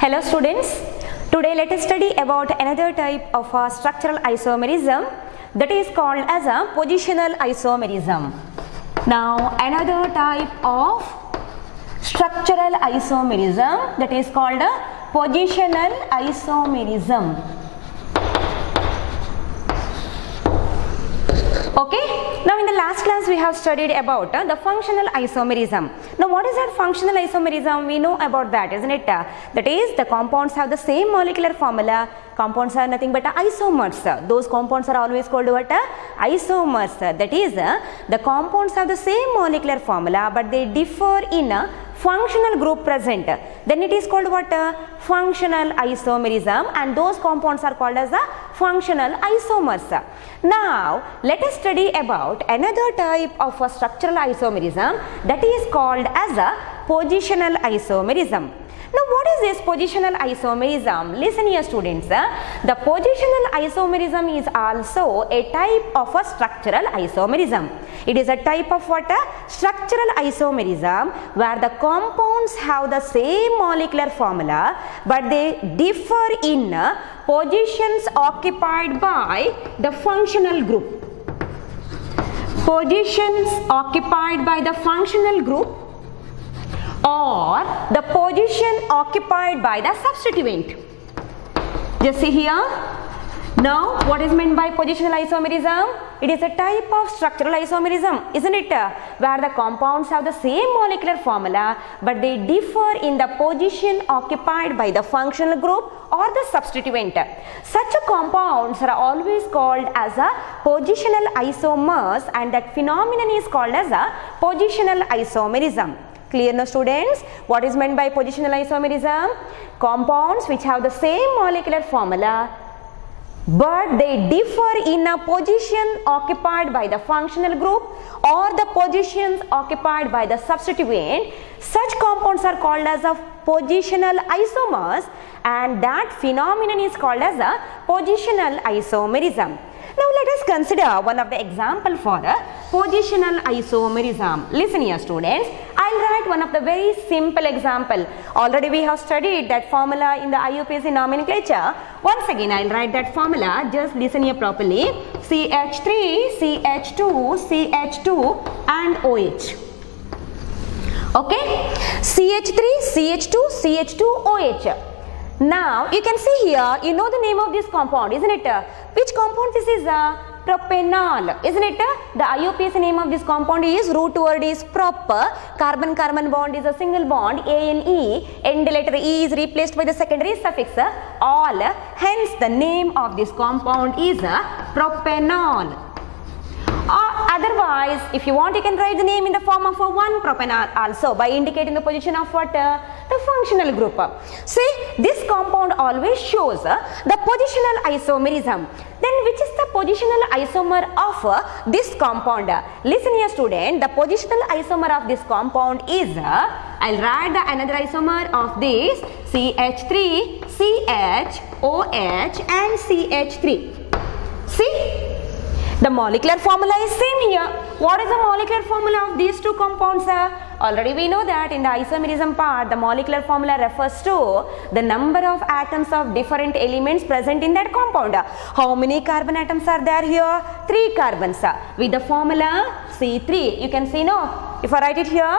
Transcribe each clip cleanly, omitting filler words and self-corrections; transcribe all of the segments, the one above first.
Hello students, today let us study about another type of structural isomerism that is called as a positional isomerism. Now another type of structural isomerism that is called a positional isomerism. Okay, now in the last class we have studied about the functional isomerism. Now what is that functional isomerism? We know about that, isn't it? That is, the compounds have the same molecular formula. Compounds are nothing but isomers. Those compounds are always called what? Isomers. That is, the compounds have the same molecular formula but they differ in a functional group present. Then it is called what? Functional isomerism, and those compounds are called as functional isomers. Now let us study about another type of structural isomerism that is called as a positional isomerism. Now what is this positional isomerism? Listen here students, the positional isomerism is also a type of a structural isomerism. It is a type of what? Structural isomerism where the compounds have the same molecular formula but they differ in positions occupied by the functional group. Positions occupied by the functional group or the position occupied by the substituent. Just see here. Now what is meant by positional isomerism? It is a type of structural isomerism, isn't it? Where the compounds have the same molecular formula but they differ in the position occupied by the functional group or the substituent. Such compounds are always called as a positional isomers, and that phenomenon is called as a positional isomerism. Clear now students? What is meant by positional isomerism? Compounds which have the same molecular formula but they differ in a position occupied by the functional group or the positions occupied by the substituent. Such compounds are called as a positional isomers, and that phenomenon is called as a positional isomerism. Now let us consider one of the example for a positional isomerism. Listen here students, I'll write one of the very simple example. Already we have studied that formula in the IUPAC nomenclature. Once again I'll write that formula, just listen here properly. CH3, CH2, CH2 and OH. Okay, CH3, CH2, CH2, OH. Now you can see here, you know the name of this compound, isn't it? Which compound this is? Propanol, isn't it? The IUPAC name of this compound is, root word is prop, carbon-carbon bond is a single bond, A-N-E, end letter E is replaced by the secondary suffix all, hence the name of this compound is propanol. Or otherwise, if you want, you can write the name in the form of a 1-propanol also by indicating the position of what? The functional group. See, this compound always shows the positional isomerism. Then which is the positional isomer of this compound? Listen here student, the positional isomer of this compound is, I'll write the another isomer of this, CH3, CH, OH and CH3. See? The molecular formula is same here. What is the molecular formula of these two compounds? Already we know that in the isomerism part, the molecular formula refers to the number of atoms of different elements present in that compound. How many carbon atoms are there here? 3 carbons. With the formula C3, you can see no? If I write it here,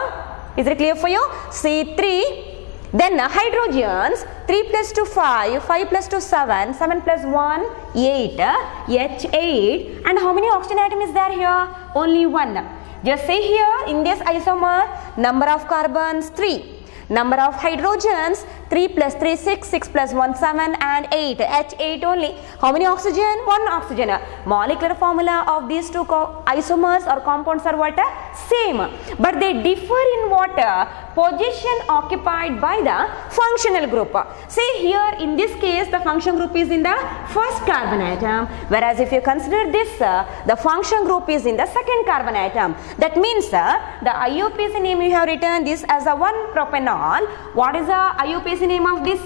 is it clear for you? C3. Then hydrogens, 3 plus 2 5, 5 plus 2 7, 7 plus 1 8, H8, and how many oxygen atom is there here? Only 1. Just say here in this isomer, number of carbons 3, number of hydrogens 3 plus 3 6, 6 plus 1 7 and 8, H8 only. How many oxygen? 1 oxygen. Molecular formula of these two isomers or compounds are what? Same, but they differ in what? Position occupied by the functional group. See here in this case the function group is in the first carbon atom, whereas if you consider this the function group is in the second carbon atom. That means the IUPAC name you have written this as a 1-propanol. What is the IUPAC name of this?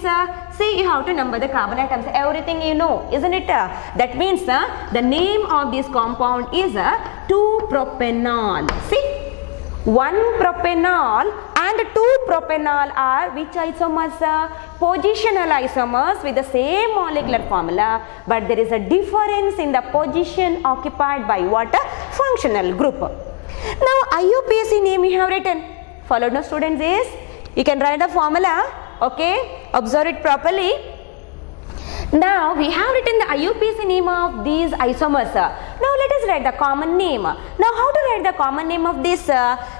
See, you have to number the carbon atoms, everything you know, isn't it? That means the name of this compound is 2-propanol. See, 1-propanol and 2-propanol are which isomers? Positional isomers with the same molecular formula, but there is a difference in the position occupied by what? Functional group. Now IUPAC name you have written. Followed now students is, you can write the formula, okay, observe it properly. Now we have written the IUPAC name of these isomers. Now let us write the common name. Now how to write the common name of this?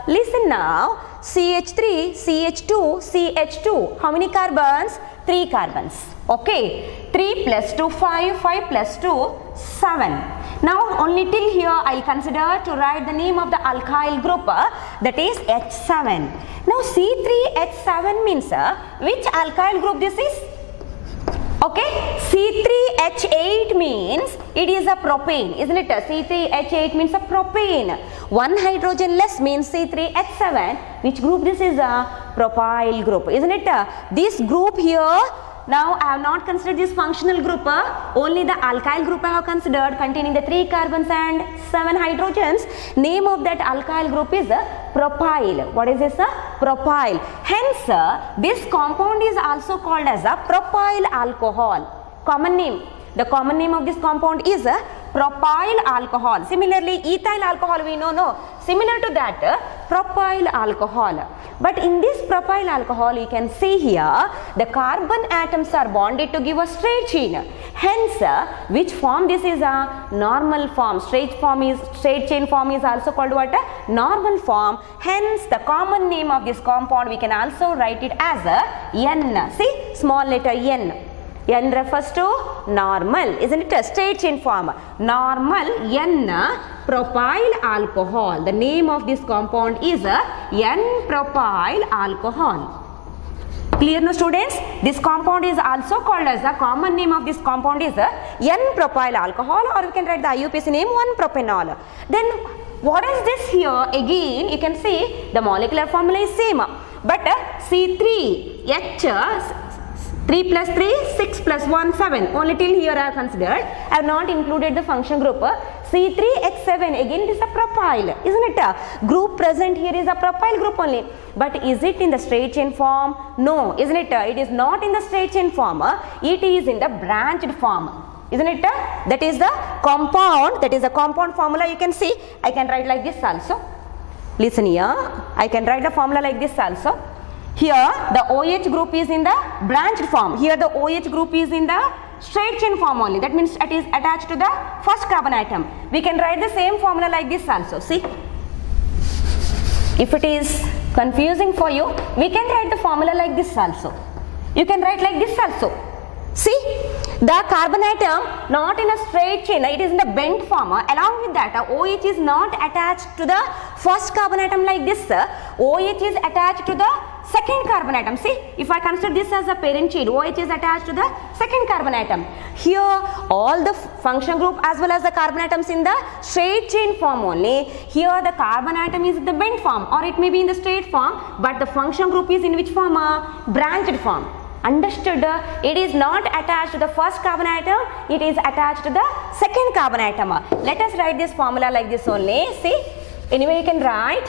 Listen now. CH3, CH2, CH2. How many carbons? 3 carbons. Okay. 3 plus 2, 5. 5 plus 2, 7. Now only till here I consider to write the name of the alkyl group, that is H7. Now C3H7 means which alkyl group this is? Okay, C3H8 means it is a propane, isn't it? C3H8 means a propane. 1 hydrogen less means C3H7. Which group this is? A propyl group, isn't it? This group here, now I have not considered this functional group, only the alkyl group I have considered, containing the 3 carbons and 7 hydrogens. Name of that alkyl group is propyl. What is this? Propyl. Hence, this compound is also called as a propyl alcohol. Common name. The common name of this compound is propyl alcohol. Similarly, ethyl alcohol we know, no. Similar to that, propyl alcohol. But in this propyl alcohol, you can see here, the carbon atoms are bonded to give a straight chain. Hence, which form this is? A normal form. Straight chain form is also called what? A normal form. Hence, the common name of this compound, we can also write it as a N. See, small letter N. N refers to normal, isn't it? A straight chain form. Normal N propyl alcohol. The name of this compound is N-propyl alcohol. Clear now students? This compound is also called as, the common name of this compound is N-propyl alcohol, or we can write the IUPAC name 1-propanol. Then what is this here? Again you can see the molecular formula is same, but C3H 3 plus 3, 6 plus 1, 7. Only till here I have considered. I have not included the function group. C3H7, again it is a propyl, isn't it? Group present here is a propyl group only. But is it in the straight chain form? No, isn't it? It is not in the straight chain form. It is in the branched form, isn't it? That is the compound, that is the compound formula you can see. I can write like this also. Listen here, I can write the formula like this also. Here the OH group is in the branched form. Here the OH group is in the straight chain form only. That means it is attached to the first carbon atom. We can write the same formula like this also. See, if it is confusing for you, we can write the formula like this also. You can write like this also. See, the carbon atom not in a straight chain, it is in the bent form. Along with that, OH is not attached to the first carbon atom like this. OH is attached to the second carbon atom. See, if I consider this as a parent chain, OH is attached to the second carbon atom. Here, all the function group as well as the carbon atoms in the straight chain form only. Here, the carbon atom is in the bent form, or it may be in the straight form, but the function group is in which form? Branched form. Understood? It is not attached to the first carbon atom, it is attached to the second carbon atom. Let us write this formula like this only. See, anyway you can write.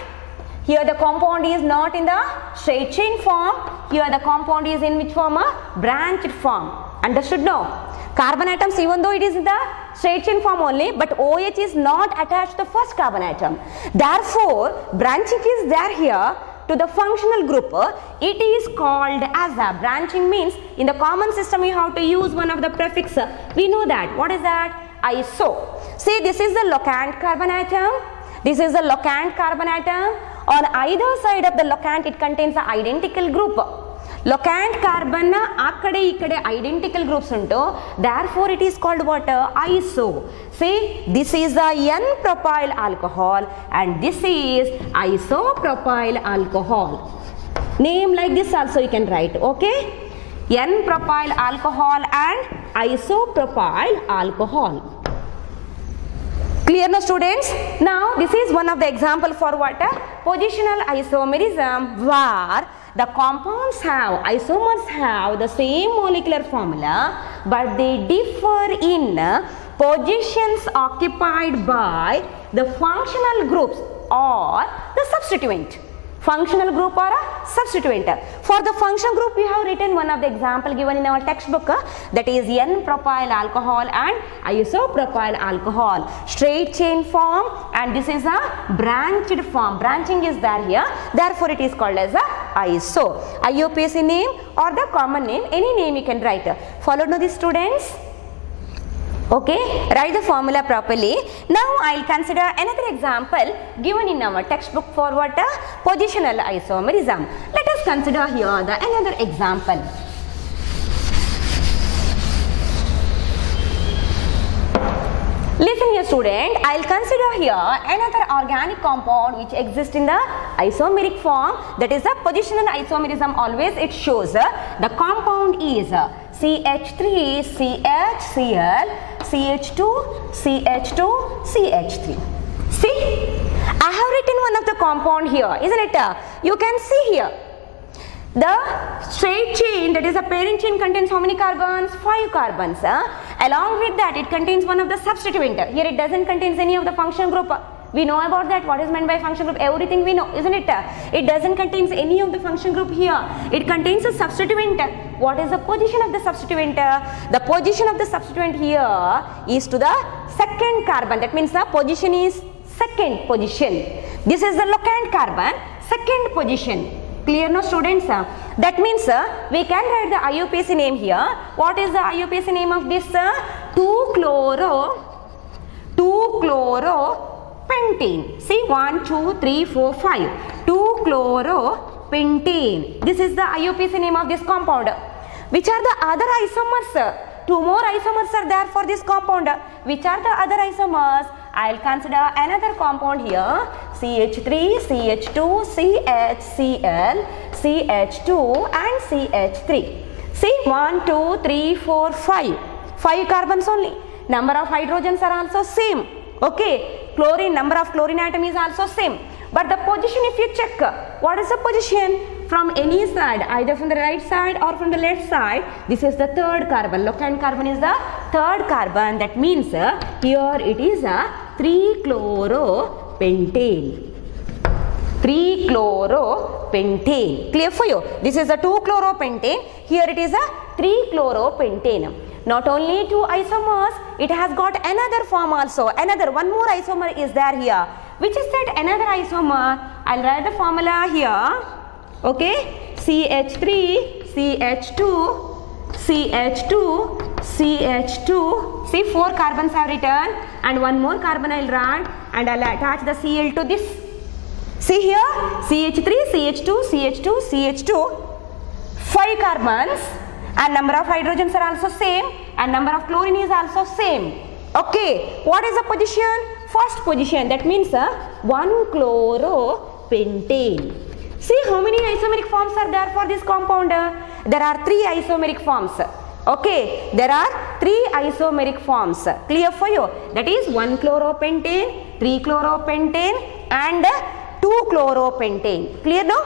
Here the compound is not in the straight chain form. Here the compound is in which form? Branched form. Understood? No. Carbon atoms, even though it is in the straight chain form only, but OH is not attached to the first carbon atom. Therefore, branching is there here to the functional group. It is called as a branching means in the common system you have to use one of the prefix. We know that. What is that? Iso. See, this is the locant carbon atom. This is the locant carbon atom. On either side of the locant, it contains the identical group. Locant carbon akkade ikkade identical groups unto. Therefore, it is called what? Iso. See, this is the N-propyl alcohol and this is isopropyl alcohol. Name like this also you can write. Okay? N-propyl alcohol and isopropyl alcohol. Clear now students? Now this is one of the example for what? Positional isomerism, where the compounds have, isomers have the same molecular formula, but they differ in positions occupied by the functional groups or the substituent. functional group or a substituent. For the functional group, we have written one of the example given in our textbook, that is N-propyl alcohol and isopropyl alcohol, straight chain form, and this is a branched form. Branching is there here, therefore it is called as a iso. IUPAC name or the common name, any name you can write. Followed now the students. Okay, write the formula properly. Now I will consider another example given in our textbook for what? Positional isomerism. Let us consider here the another example. Listen here student, I will consider here another organic compound which exists in the isomeric form, that is the positional isomerism. Always it shows the compound is CH3, CHCl, CH2, CH2, CH3. See, I have written one of the compound here, isn't it? You can see here. The straight chain, that is a parent chain, contains how many carbons? 5 carbons. Along with that, it contains one of the substituent. Here it doesn't contain any of the functional group. We know about that. What is meant by functional group? Everything we know, isn't it? It doesn't contain any of the functional group here. It contains a substituent. What is the position of the substituent? The position of the substituent here is to the second carbon. That means the position is second position. This is the locant carbon, second position. Clear now students? That means we can write the IUPAC name here. What is the IUPAC name of this? 2-chloro-pentane. See, 1, 2, 3, 4, 5. 2-chloro-pentane. This is the IUPAC name of this compound. Which are the other isomers? 2 more isomers are there for this compound. Which are the other isomers? I will consider another compound here, CH3, CH2, CHCl, CH2 and CH3. See, 1, 2, 3, 4, 5. 5 carbons only. Number of hydrogens are also same. Okay, chlorine, number of chlorine atom is also same. But the position, if you check, what is the position? From any side, either from the right side or from the left side, this is the third carbon. Locant carbon is the third carbon. That means here it is a 3-chloropentane. 3-chloropentane. Clear for you? This is a 2-chloropentane. Here it is a 3-chloropentane. Not only 2 isomers, it has got another form also. Another one more isomer is there here. Which is that another isomer? I'll write the formula here. Okay, CH3, CH2, CH2, CH2. See, 4 carbons have written and one more carbon I'll write and I'll attach the Cl to this. See here, CH3, CH2, CH2, CH2. 5 carbons and number of hydrogens are also same and number of chlorine is also same. Okay, what is the position? First position, that means 1-chloropentane. See how many isomeric forms are there for this compound? There are 3 isomeric forms. Okay, there are 3 isomeric forms. Clear for you? That is 1-chloropentane, 3-chloropentane and 2-chloropentane. Clear now?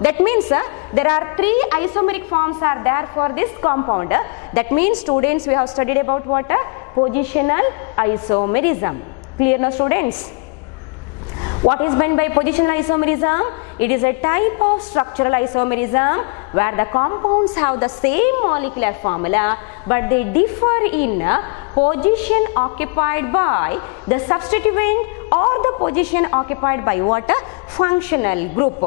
That means there are 3 isomeric forms are there for this compound. That means students, we have studied about what? Positional isomerism. Clear now students? What is meant by positional isomerism? It is a type of structural isomerism where the compounds have the same molecular formula but they differ in position occupied by the substituent or the position occupied by what? Functional group.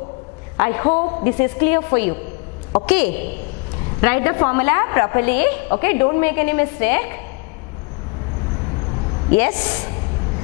I hope this is clear for you. Okay. Write the formula properly. Okay. Don't make any mistake. Yes.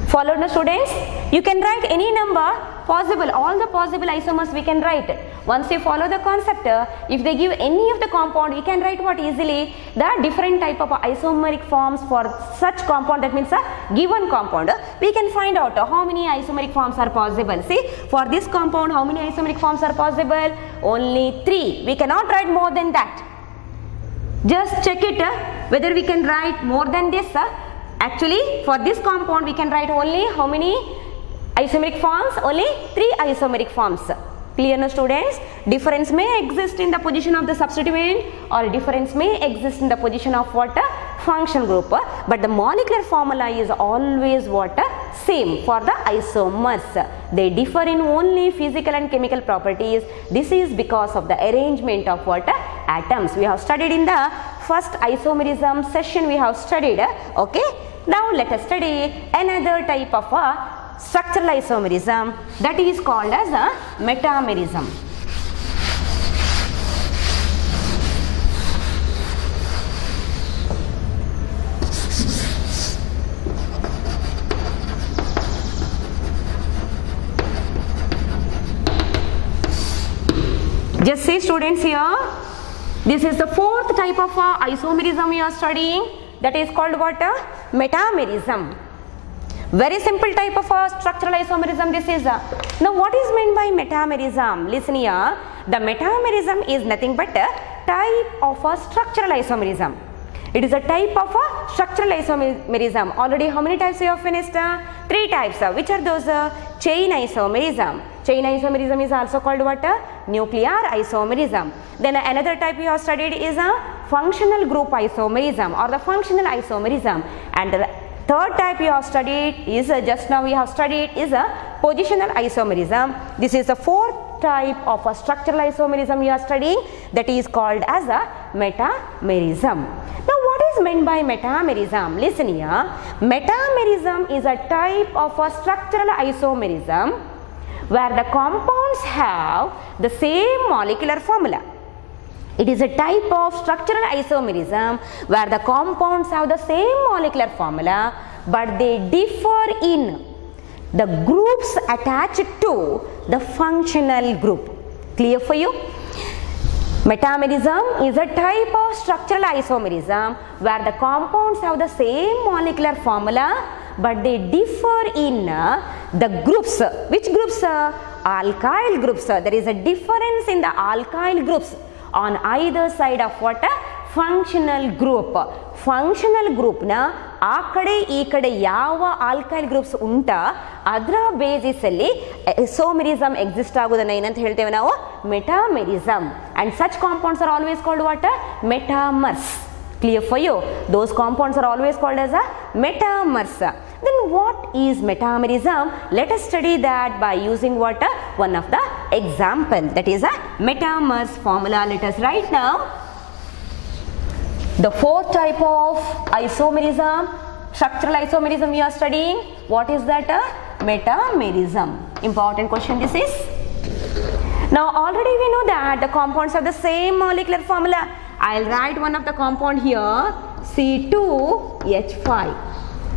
Follow the students. You can write any number possible. All the possible isomers we can write. Once you follow the concept, if they give any of the compound, we can write what easily? The different type of isomeric forms for such compound. That means a given compound. We can find out how many isomeric forms are possible. See, for this compound, how many isomeric forms are possible? Only 3. We cannot write more than that. Just check it whether we can write more than this. Actually, for this compound, we can write only how many isomeric forms? Only 3 isomeric forms. Clear now students? Difference may exist in the position of the substituent or difference may exist in the position of what? Function group. But the molecular formula is always what? same for the isomers. They differ in only physical and chemical properties. This is because of the arrangement of what? Atoms. We have studied in the first isomerism session, we have studied. Okay. Now let us study another type of structural isomerism, that is called as a metamerism. Just see students here, this is the fourth type of isomerism we are studying, that is called what? Metamerism. Very simple type of structural isomerism this is. Now what is meant by metamerism? Listen here, the metamerism is nothing but a type of a structural isomerism. It is a type of a structural isomerism. Already how many types we have finished? 3 types. Which are those? Chain isomerism. Chain isomerism is also called what? Nuclear isomerism. Then another type we have studied is a functional group isomerism or the functional isomerism. And the third type we have studied is just now we have studied is a positional isomerism. This is the fourth type of a structural isomerism we are studying, that is called as a metamerism. Now what is meant by metamerism? Listen here, metamerism is a type of a structural isomerism where the compounds have the same molecular formula. It is a type of structural isomerism where the compounds have the same molecular formula but they differ in the groups attached to the functional group. Clear for you? Metamerism is a type of structural isomerism where the compounds have the same molecular formula but they differ in the groups. Which groups? Alkyl groups. There is a difference in the alkyl groups on either side of what? Functional group. Functional group na akade ikade yava alkyl groups unta adra basis alli isomerism exist agudana enanta helteve ನಾವು metamerism, and such compounds are always called what? Metamers. Clear for you? Those compounds are always called as a metamers. Then what is metamerism? Let us study that by using what? One of the example, that is a metamers formula. Let us write now. The fourth type of isomerism, structural isomerism we are studying. What is that? Metamerism. Important question this is. Now already we know that the compounds have the same molecular formula. I'll write one of the compound here, C2H5.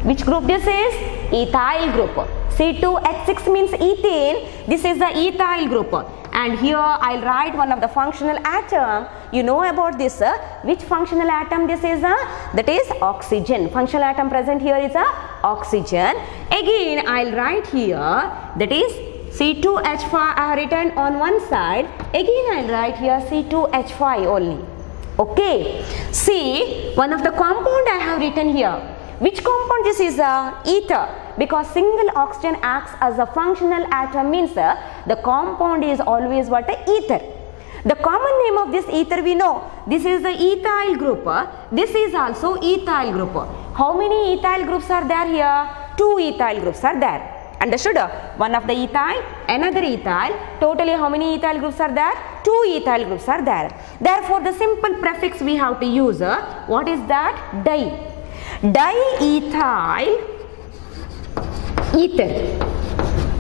Which group this is? Ethyl group. C2H6 means ethane. This is the ethyl group. And here I'll write one of the functional atom. You know about this. Which functional atom this is? That is oxygen. Functional atom present here is oxygen. Again I'll write here, that is C2H5 I have written on one side. Again I'll write here C2H5 only. Okay. See, one of the compound I have written here. Which compound this is? Ether. Because single oxygen acts as a functional atom means the compound is always what? Ether. The common name of this ether we know. This is the ethyl group. This is also ethyl group. How many ethyl groups are there here? 2 ethyl groups are there. Understood? One of the ethyl, another ethyl. Totally how many ethyl groups are there? 2 ethyl groups are there. Therefore the simple prefix we have to use. What is that? Di. Diethyl ether.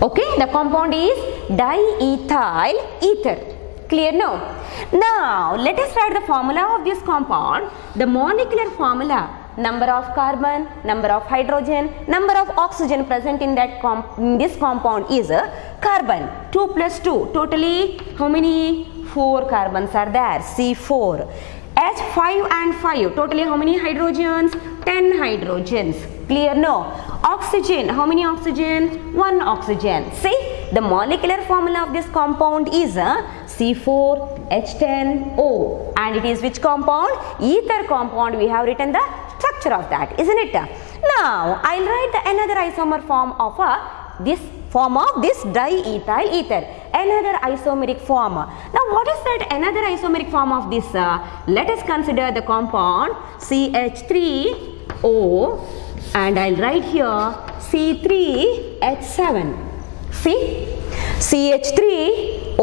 Okay, the compound is diethyl ether. Clear now? Now let us write the formula of this compound. The molecular formula, number of carbon, number of hydrogen, number of oxygen present in that this compound is carbon. 2 plus 2, totally how many? 4 carbons are there, C4. H5 and 5, totally how many hydrogens? 10 hydrogens. Clear no? Oxygen, how many oxygen? 1 oxygen. See, the molecular formula of this compound is C4H10O, and it is which compound? Ether compound. We have written the structure of that, isn't it? Now I'll write another isomer form of this diethyl ether. another isomeric form. Now what is that another isomeric form of this? Let us consider the compound CH3O, and I'll write here C3H7. See, CH3O,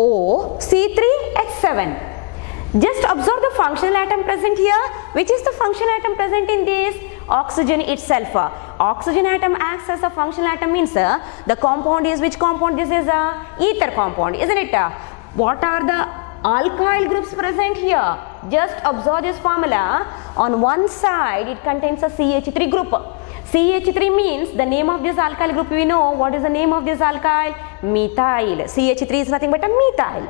C3H7. Just observe the functional atom present here. Which is the functional atom present in this? Oxygen itself. Oxygen atom acts as a functional atom, means the compound is, which compound? This is a ether compound, isn't it? What are the alkyl groups present here? Just observe this formula. On one side it contains a CH3 group. CH3 means the name of this alkyl group. We know what is the name of this alkyl? Methyl. CH3 is nothing but a methyl.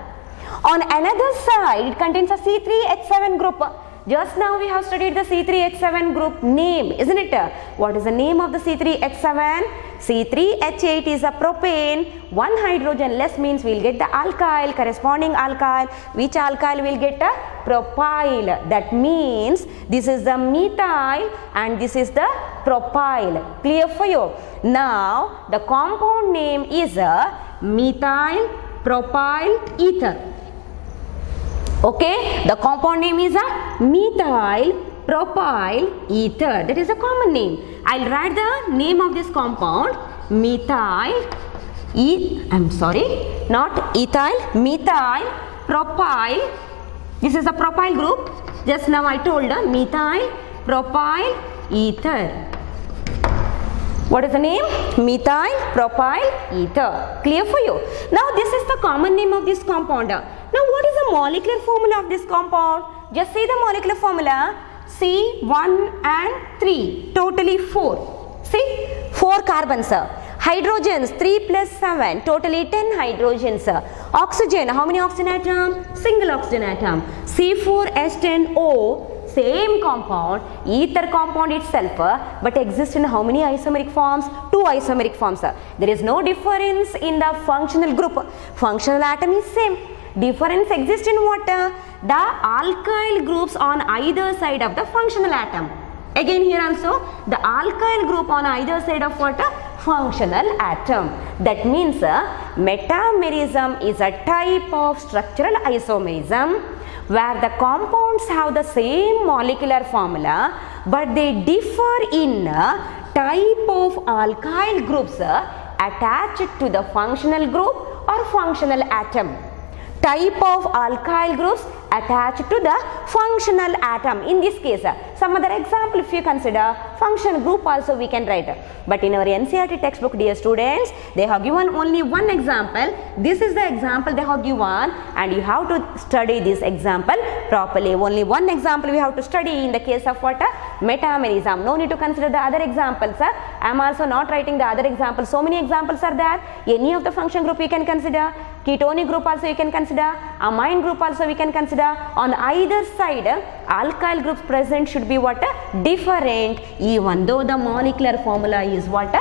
On another side it contains a C3H7 group. Just now we have studied the C3H7 group name, isn't it? What is the name of the C3H7? C3H8 is a propane. One hydrogen less means we will get the alkyl, corresponding alkyl. Which alkyl will get a propyl? That means this is the methyl and this is the propyl. Clear for you? Now the compound name is a methyl propyl ether. Okay, the compound name is a methyl propyl ether. That is a common name. I'll write the name of this compound, methyl propyl. This is a propyl group. Just now I told methyl propyl ether. What is the name? Methyl propyl ether. Clear for you? Now this is the common name of this compound. Now what is the molecular formula of this compound? Just see the molecular formula. C1 and 3, totally 4. See, 4 carbons. Hydrogens 3 plus 7, totally 10 hydrogens. Oxygen, how many oxygen atom? Single oxygen atom. C4H10O, same compound, ether compound itself, but exists in how many isomeric forms? 2 isomeric forms. There is no difference in the functional group. Functional atom is same. Difference exists in what? The alkyl groups on either side of the functional atom. Again here also, the alkyl group on either side of what? Functional atom. That means metamerism is a type of structural isomerism where the compounds have the same molecular formula but they differ in type of alkyl groups attached to the functional group or functional atom. Type of alkyl groups attached to the functional atom. In this case, some other example if you consider, functional group also we can write. But in our NCERT textbook, dear students, they have given only one example. This is the example they have given and you have to study this example properly. Only one example we have to study in the case of what? Metamerism. No need to consider the other examples. I am also not writing the other examples. So many examples are there. Any of the function group you can consider. Ketonic group also you can consider. Amine group also we can consider. On either side, alkyl groups present should be what? Different, even though the molecular formula is what?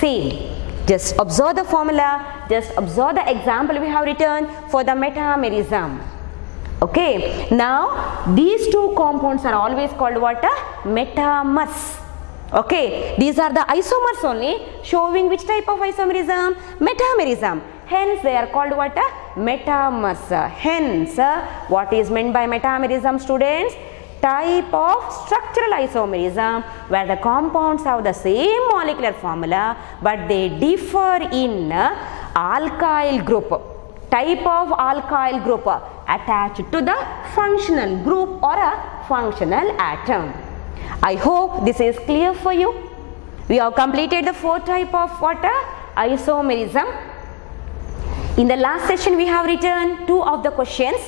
Same. Just observe the formula, just observe the example we have written for the metamerism. Okay, now these two compounds are always called what? Metamers. Okay, these are the isomers only, showing which type of isomerism? Metamerism. Hence they are called what? Metamers. Hence what is meant by metamerism, students? Type of structural isomerism where the compounds have the same molecular formula but they differ in alkyl group. Type of alkyl group attached to the functional group or a functional atom. I hope this is clear for you. We have completed the 4 type of what? Isomerism. In the last session we have written 2 of the questions.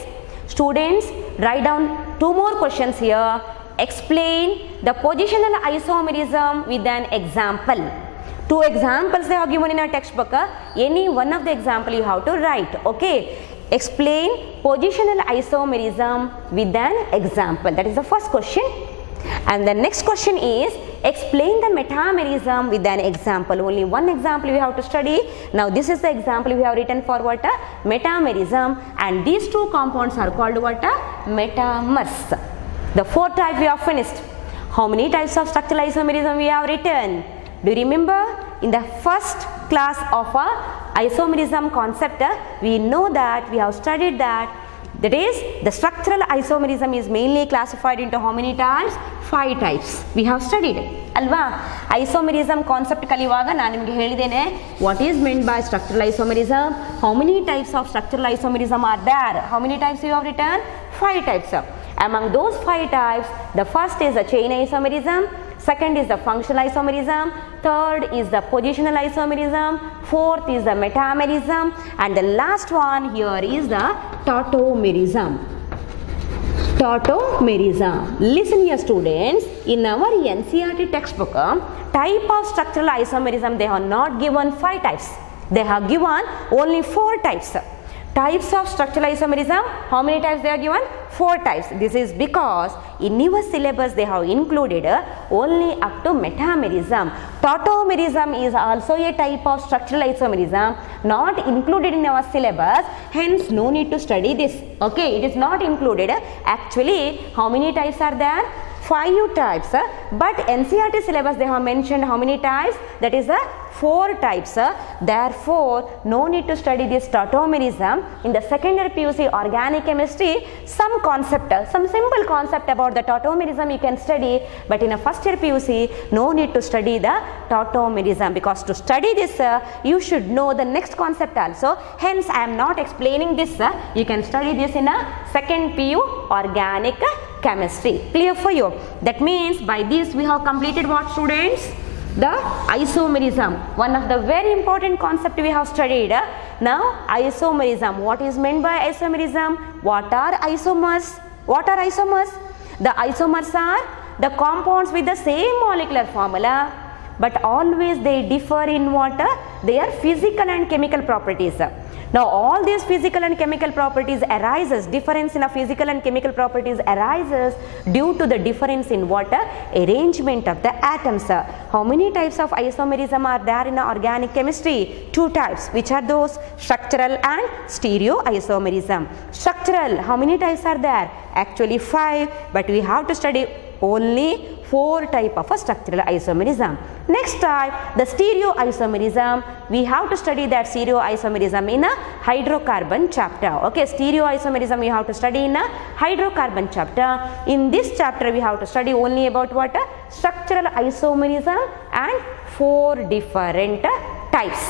Students, write down 2 more questions here. Explain the positional isomerism with an example. 2 examples they have given in our textbook. Any one of the example you have to write. Okay. Explain positional isomerism with an example. That is the first question. And the next question is explain the metamerism with an example. Only one example we have to study. Now this is the example we have written for what? Metamerism, and these 2 compounds are called what? Metamers. The 4 type we have finished. How many types of structural isomerism we have written? Do you remember? In the first class of isomerism concept, we know that, we have studied that. That is, the structural isomerism is mainly classified into how many types? 5 types. We have studied. Alva, isomerism concept kalivaga nanu nimage helidene what is meant by structural isomerism, how many types of structural isomerism are there, how many types you have written? 5 types. Among those 5 types, the first is the chain isomerism, second is the functional isomerism, third is the positional isomerism, fourth is the metamerism, and the last one here is the tautomerism. Tautomerism. Listen here students, in our NCERT textbook, type of structural isomerism they have not given 5 types, they have given only 4 types. Types of structural isomerism, how many types they are given? 4 types. This is because in your syllabus they have included only up to metamerism. Tautomerism is also a type of structural isomerism, not included in our syllabus, hence no need to study this. Okay, it is not included. Actually, how many types are there? 5 types, but NCERT syllabus they have mentioned how many types? That is 4 types. Therefore, no need to study this tautomerism. In the second year PUC organic chemistry, some concept, some simple concept about the tautomerism you can study, but in a first year PUC, no need to study the tautomerism, because to study this, you should know the next concept also. Hence, I am not explaining this. You can study this in a second PU organic chemistry. Clear for you? That means by this we have completed what, students? The isomerism, one of the very important concept we have studied. Now isomerism, what is meant by isomerism? What are isomers? What are isomers? The isomers are the compounds with the same molecular formula, but always they differ in what? Their physical and chemical properties. Now all these physical and chemical properties arises, difference in a physical and chemical properties arises due to the difference in what? Arrangement of the atoms. How many types of isomerism are there in organic chemistry? 2 types. Which are those? Structural and stereoisomerism. Structural, how many types are there? Actually 5, but we have to study only 4 type of a structural isomerism. Next type, the stereoisomerism. We have to study that stereoisomerism in a hydrocarbon chapter. Okay, stereoisomerism we have to study in a hydrocarbon chapter. In this chapter we have to study only about what? Structural isomerism and 4 different types.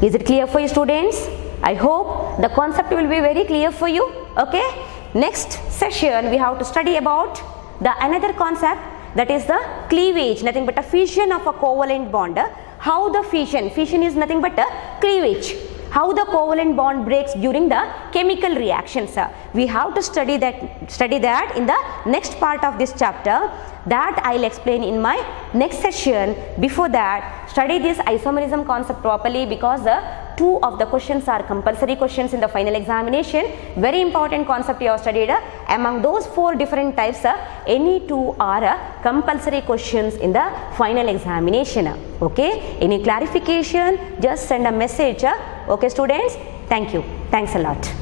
Is it clear for you, students? I hope the concept will be very clear for you. Okay, next session we have to study about the another concept, that is the cleavage, nothing but a fission of a covalent bond. How the fission is nothing but a cleavage. How the covalent bond breaks during the chemical reactions. We have to study that in the next part of this chapter. That I will explain in my next session. Before that, study this isomerism concept properly, because 2 of the questions are compulsory questions in the final examination. Very important concept you have studied. Among those 4 different types, any 2 are compulsory questions in the final examination. Okay, any clarification, just send a message. Okay students, thank you. Thanks a lot.